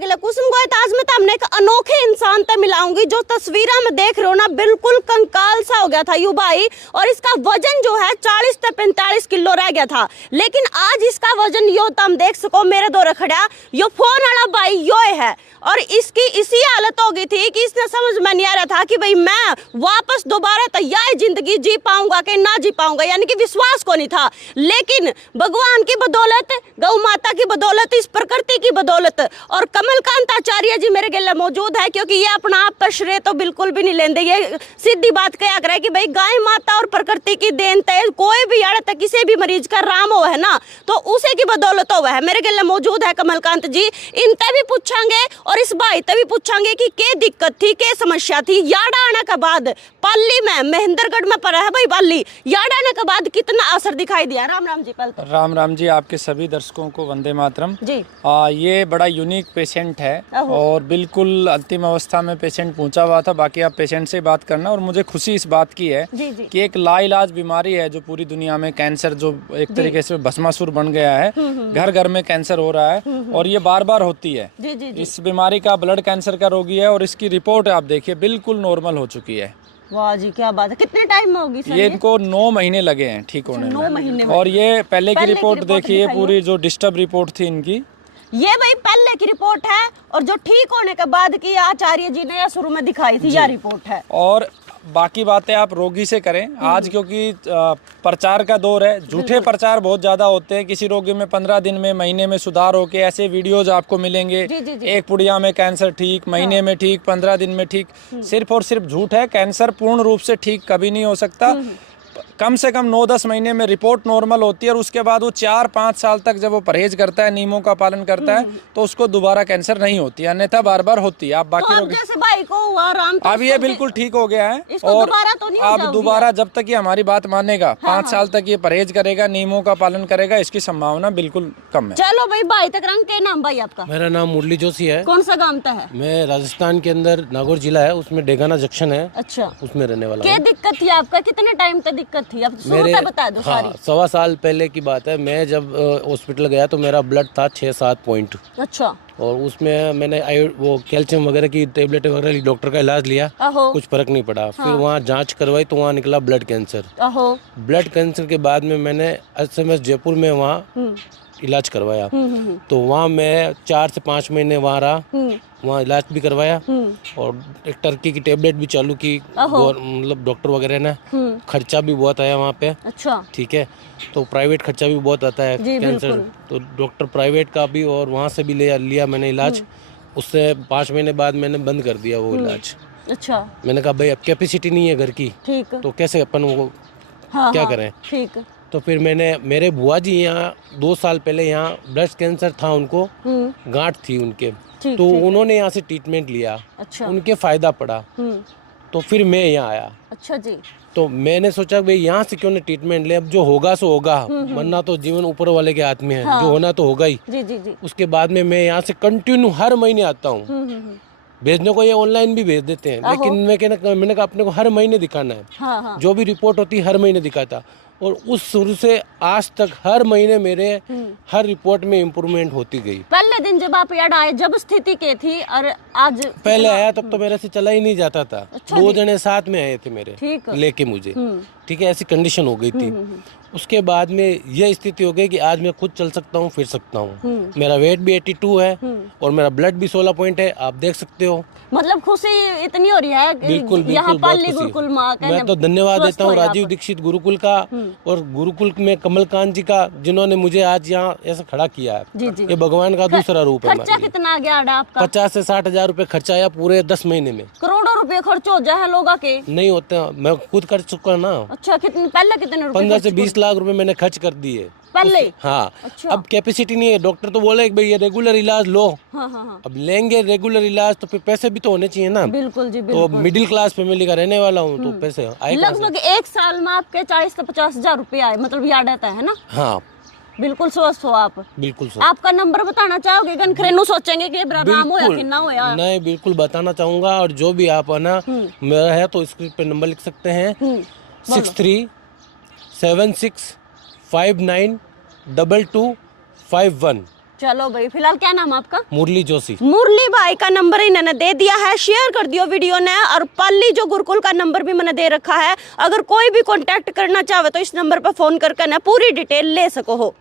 गिला कुसुम गोयत आज मैं हमने एक अनोखे इंसान तक मिलाऊंगी जो तस्वीर में देख रहे हो ना, बिल्कुल कंकाल सा हो गया था यू भाई। और इसका वजन जो है 40 से 45 किलो रह गया था, लेकिन आज इसका वजन यो तम देख सको मेरे दो रखड़ा यो फोन वाला भाई यो है। और इसकी इसी हालत हो गई थी कि इसने समझ में नहीं आ रहा था कि भाई मैं वापस दोबारा तैयार जिंदगी जी पाऊंगा कि ना जी पाऊंगा, यानी कि विश्वास को नहीं था। लेकिन भगवान की बदौलत, गौ माता की बदौलत, इस प्रकृति की बदौलत और कमलकांत आचार्य जी मेरे गले मौजूद है, क्योंकि ये अपना आप पर श्रेय तो बिल्कुल भी नहीं लेंदे। ये सीधी बात क्या करे कि भाई गाय माता और प्रकृति की देन है, कोई भी अड़त किसी भी मरीज का राम हो है ना तो उसे की बदौलत हो है। मेरे गले मौजूद है कमलकांत जी, इनते भी पूछांगे और इस भाई तभी पूछांगे कि क्या दिक्कत थी, क्या समस्या थी। यार्ड आने के बाद पाली में महेंद्रगढ़ में पड़ा है भाई पाली, यार्ड आने के बाद कितना असर दिखाई दिया। राम राम जी। पल राम राम जी, आपके सभी दर्शकों को वंदे मातरम जी। ये बड़ा यूनिक पेशेंट है और बिल्कुल अंतिम अवस्था में पेशेंट पहुंचा हुआ था। बाकी आप पेशेंट से बात करना। और मुझे खुशी इस बात की है जी। कि एक लाइलाज बीमारी है जो पूरी दुनिया में, कैंसर जो एक तरीके से भस्मासुर बन गया है, घर घर में कैंसर हो रहा है और ये बार बार होती है। इस बीमारी का ब्लड कैंसर का रोगी है और इसकी रिपोर्ट आप देखिए बिल्कुल नॉर्मल हो चुकी है। वाह जी, क्या बात है। कितने टाइम में होगी सर? ये इनको 9 महीने लगे हैं ठीक होने में। 9 महीने में। और ये पहले की रिपोर्ट देखिए, पूरी जो डिस्टर्ब रिपोर्ट थी इनकी, ये भाई पहले की रिपोर्ट है और जो ठीक होने के बाद की आचार्य जी ने शुरू में दिखाई थी यह रिपोर्ट है। और बाकी बातें आप रोगी से करें आज, क्योंकि प्रचार का दौर है। झूठे प्रचार बहुत ज्यादा होते हैं। किसी रोगी में 15 दिन में, महीने में सुधार होके ऐसे वीडियोज आपको मिलेंगे। एक पुड़िया में कैंसर ठीक, महीने में ठीक, 15 दिन में ठीक। सिर्फ और सिर्फ झूठ है। कैंसर पूर्ण रूप से ठीक कभी नहीं हो सकता। कम से कम 9-10 महीने में रिपोर्ट नॉर्मल होती है और उसके बाद वो 4-5 साल तक जब वो परहेज करता है, नियमों का पालन करता है, तो उसको दोबारा कैंसर नहीं होती, अन्यथा बार बार होती है। आप बाकी तो जैसे भाई को हुआ आराम, तो अब ये बिल्कुल ठीक हो गया है और अब दोबारा जब तक ये हमारी बात मानेगा, 5 साल तक ये परहेज करेगा, नियमों का पालन करेगा, इसकी संभावना बिल्कुल कम है। चलो भाई, भाई तक रंग के नाम भाई आपका? मेरा नाम मुरली जोशी है। कौन सा गांव है? मैं राजस्थान के अंदर नागौर जिला है, उसमें डेगाना जंक्शन है। अच्छा, उसमें रहने वाला। क्या दिक्कत थी आपका? कितने टाइम तक दिक्कत थी? अब मेरे बता दो सारी। 1.25 साल पहले की बात है। मैं जब हॉस्पिटल गया तो मेरा ब्लड था 6-7 पॉइंट। अच्छा। और उसमें मैंने वो कैल्शियम वगैरह की टेबलेट वगैरह ली, डॉक्टर का इलाज लिया, कुछ फर्क नहीं पड़ा। फिर वहाँ जांच करवाई तो वहाँ निकला ब्लड कैंसर। ब्लड कैंसर के बाद में मैंने SMS जयपुर में वहाँ इलाज करवाया। तो वहाँ मैं 4 से 5 महीने वहाँ रहा, वहाँ इलाज भी करवाया और एक टर्की की टेबलेट भी चालू की, मतलब डॉक्टर वगैरह ने। खर्चा भी बहुत आया वहाँ पे। अच्छा, ठीक है। तो प्राइवेट खर्चा भी बहुत आता है कैंसर, तो डॉक्टर प्राइवेट का भी और वहाँ से भी लिया मैंने इलाज। उससे 5 महीने बाद मैंने बंद कर दिया वो इलाज। अच्छा। मैंने कहा भाई अब कैपेसिटी नहीं है घर की, तो कैसे अपन वो क्या करें। ठीक। तो फिर मैंने, मेरे बुआ जी यहाँ 2 साल पहले यहाँ ब्रेस्ट कैंसर था उनको, गांठ थी उनके, तो उन्होंने यहाँ से ट्रीटमेंट लिया। अच्छा। उनके फायदा पड़ा, तो फिर मैं यहाँ आया। अच्छा जी। तो मैंने सोचा भाई यहाँ से क्यों नहीं ट्रीटमेंट ले, अब जो होगा सो होगा, वरना तो जीवन ऊपर वाले के हाथ में है। जो होना तो होगा ही। जी। उसके बाद में मैं यहाँ से कंटिन्यू हर महीने आता हूँ। भेजने को ये ऑनलाइन भी भेज देते हैं, लेकिन मैंने कहा अपने को हर महीने दिखाना है। जो भी रिपोर्ट होती है हर महीने दिखाता, और उस शुरू से आज तक हर महीने मेरे हर रिपोर्ट में इम्प्रूवमेंट होती गई। पहले दिन जब आप यार्ड आए, जब स्थिति के थी और आज पहले आया तब तो मेरे से चला ही नहीं जाता था। अच्छा, 2 जने साथ में आए थे मेरे लेके मुझे, ठीक है, ऐसी कंडीशन हो गई थी। उसके बाद में यह स्थिति हो गई कि आज मैं खुद चल सकता हूँ, फिर सकता हूँ। मेरा वेट भी 82 है और मेरा ब्लड भी 16 पॉइंट है, आप देख सकते हो। मतलब खुशी इतनी हो रही है। बिल्कुल बिल्कुल, गुरुकुल मैं तो धन्यवाद देता हूँ राजीव दीक्षित गुरुकुल का और गुरुकुल में कमलकांत जी का, जिन्होंने मुझे आज यहाँ ऐसा खड़ा किया है। ये भगवान का दूसरा रूप है। खर्चा कितना आ गया आपका? 50 से 60 हजार रुपए खर्चा आया पूरे 10 महीने में। करोड़ों रुपए खर्च हो जाए लोगों के? नहीं होते, मैं खुद कर चुका ना। अच्छा, कितने पहले कितने? 15 से 20 लाख रुपए मैंने खर्च कर दिए पहले। हाँ। अच्छा। अब कैपेसिटी नहीं है, डॉक्टर तो बोले भाई ये रेगुलर इलाज लो। हाँ। अब लेंगे रेगुलर इलाज तो फिर पैसे भी तो होने चाहिए ना। बिल्कुल जी, बिल्कुल। तो मिडिल क्लास फैमिली का रहने वाला हूँ, तो पैसे आए। लगभग 1 साल में आपके 40 से 50 हजार रुपए आए, मतलब याद आता है ना? हाँ, बिल्कुल स्वस्थ हो आप। बिल्कुल स्वस्थ। आपका नंबर बताना चाहोगे? गनखरेनु सोचेंगे कि नाम होया कि ना होया? नहीं, बिल्कुल बताना चाहूंगा। और जो भी आप है ना, मेरा है तो स्क्रीन पे नंबर लिख सकते हैं, 6376592251। चलो भाई, फिलहाल क्या नाम है आपका? मुरली जोशी। मुरली भाई का नंबर इन्होंने दे दिया है, शेयर कर दियो वीडियो ने। और पल्ली जो गुरुकुल का नंबर भी मैंने दे रखा है, अगर कोई भी कांटेक्ट करना चाहे तो इस नंबर पर फोन करके ना पूरी डिटेल ले सको हो।